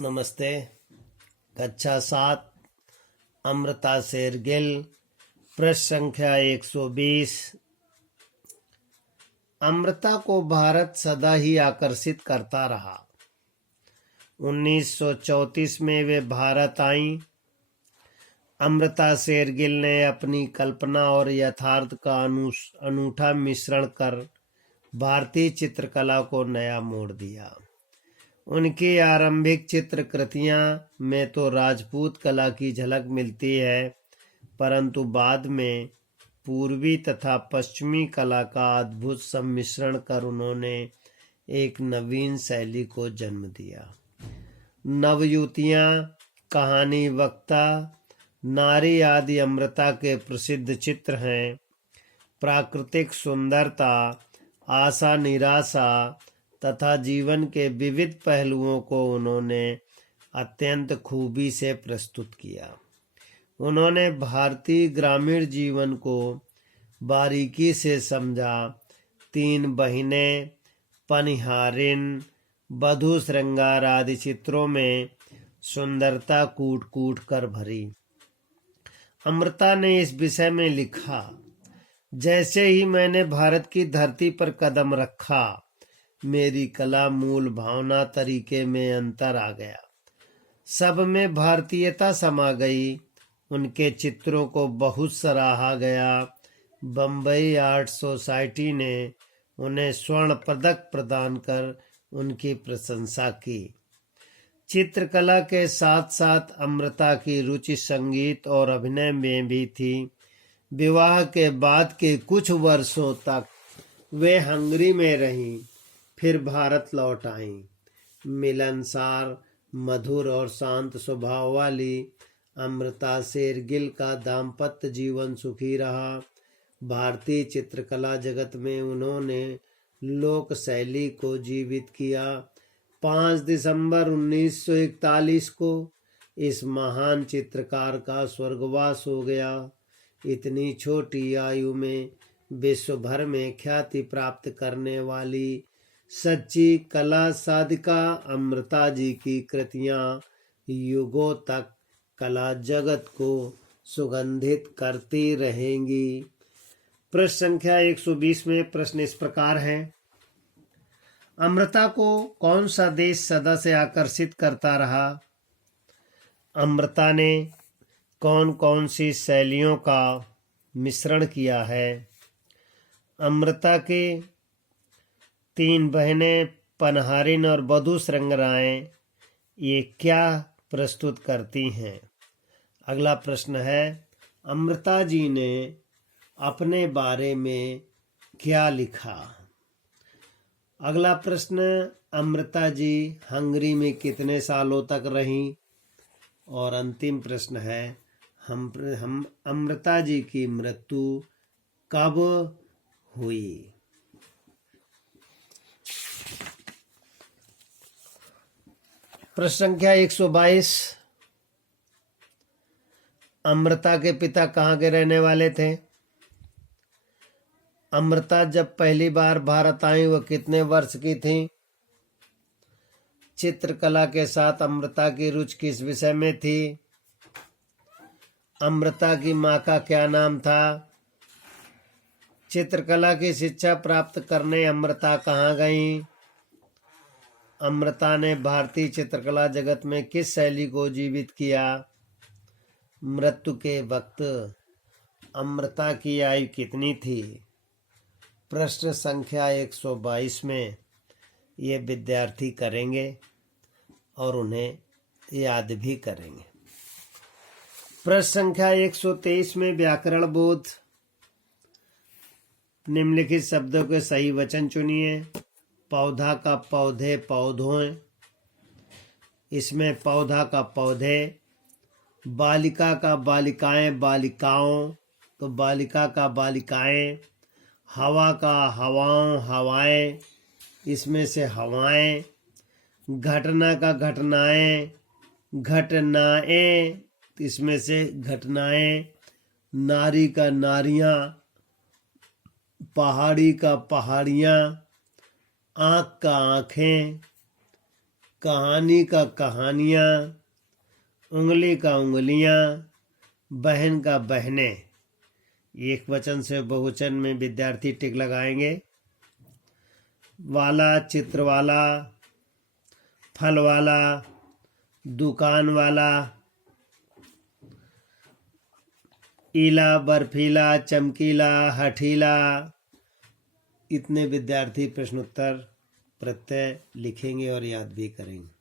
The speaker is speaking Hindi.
नमस्ते। कक्षा 7 अमृता शेरगिल। पृष्ठ संख्या 120। अमृता को भारत सदा ही आकर्षित करता रहा। 1934 में वे भारत आईं। अमृता शेरगिल ने अपनी कल्पना और यथार्थ का अनूठा मिश्रण कर भारतीय चित्रकला को नया मोड़ दिया। उनकी आरंभिक चित्र कृतियां में तो राजपूत कला की झलक मिलती है, परंतु बाद में पूर्वी तथा पश्चिमी कला का अद्भुत सम्मिश्रण कर उन्होंने एक नवीन शैली को जन्म दिया। नवयुतियां, कहानी वक्ता, नारी आदि अमृता के प्रसिद्ध चित्र हैं। प्राकृतिक सुंदरता, आशा निराशा तथा जीवन के विविध पहलुओं को उन्होंने अत्यंत खूबी से प्रस्तुत किया। उन्होंने भारतीय ग्रामीण जीवन को बारीकी से समझा। 3 बहिनें, पनिहारिन, वधू श्रृंगार आदि चित्रों में सुंदरता कूट कूट कर भरी। अमृता ने इस विषय में लिखा, जैसे ही मैंने भारत की धरती पर कदम रखा, मेरी कला मूल भावना तरीके में अंतर आ गया। सब में भारतीयता समा गई। उनके चित्रों को बहुत सराहा गया। बम्बई आर्ट सोसाइटी ने उन्हें स्वर्ण पदक प्रदान कर उनकी प्रशंसा की। चित्रकला के साथ साथ अमृता की रुचि संगीत और अभिनय में भी थी। विवाह के बाद के कुछ वर्षों तक वे हंगरी में रहीं, फिर भारत लौट आईं। मिलनसार, मधुर और शांत स्वभाव वाली अमृता शेरगिल का दाम्पत्य जीवन सुखी रहा। भारतीय चित्रकला जगत में उन्होंने लोक शैली को जीवित किया। 5 दिसंबर 1941 को इस महान चित्रकार का स्वर्गवास हो गया। इतनी छोटी आयु में विश्व भर में ख्याति प्राप्त करने वाली सच्ची कला साधिका अमृता जी की कृतियां युगों तक कला जगत को सुगंधित करती रहेंगी। प्रश्न संख्या 120 में प्रश्न इस प्रकार है, अमृता को कौन सा देश सदा से आकर्षित करता रहा? अमृता ने कौन कौन सी शैलियों का मिश्रण किया है? अमृता के 3 बहनें, पनहारिन और वधू श्रृंगारें, ये क्या प्रस्तुत करती हैं? अगला प्रश्न है, अमृता जी ने अपने बारे में क्या लिखा? अगला प्रश्न, अमृता जी हंगरी में कितने सालों तक रहीं? और अंतिम प्रश्न है, हम अमृता जी की मृत्यु कब हुई? प्रश्न संख्या 122, अमृता के पिता कहाँ के रहने वाले थे? अमृता जब पहली बार भारत आई वह कितने वर्ष की थी? चित्रकला के साथ अमृता की रुचि किस विषय में थी? अमृता की माँ का क्या नाम था? चित्रकला की शिक्षा प्राप्त करने अमृता कहाँ गईं? अमृता ने भारतीय चित्रकला जगत में किस शैली को जीवित किया? मृत्यु के वक्त अमृता की आयु कितनी थी? प्रश्न संख्या 122 में ये विद्यार्थी करेंगे और उन्हें याद भी करेंगे। प्रश्न संख्या 123 में व्याकरण बोध। निम्नलिखित शब्दों के सही वचन चुनिए। पौधा का पौधे, पौधों, इसमें पौधा का पौधे। बालिका का बालिकाएं, बालिकाओं, तो बालिका का बालिकाएं। हवा का हवाओं, हवाएं, इसमें से हवाएं। घटना का घटनाएं, घटनाएं, इसमें से घटनाएं। नारी का नारियां, पहाड़ी का पहाड़ियां। आँख का आँखें, कहानी का कहानियाँ, उंगली का उंगलियाँ, बहन का बहनें। एक वचन से बहुवचन में विद्यार्थी टिक लगाएंगे। वाला, चित्र वाला, फल वाला, दुकान वाला, ईला, बर्फीला, चमकीला, हठीला। इतने विद्यार्थी प्रश्नोत्तर प्रत्यय लिखेंगे और याद भी करेंगे।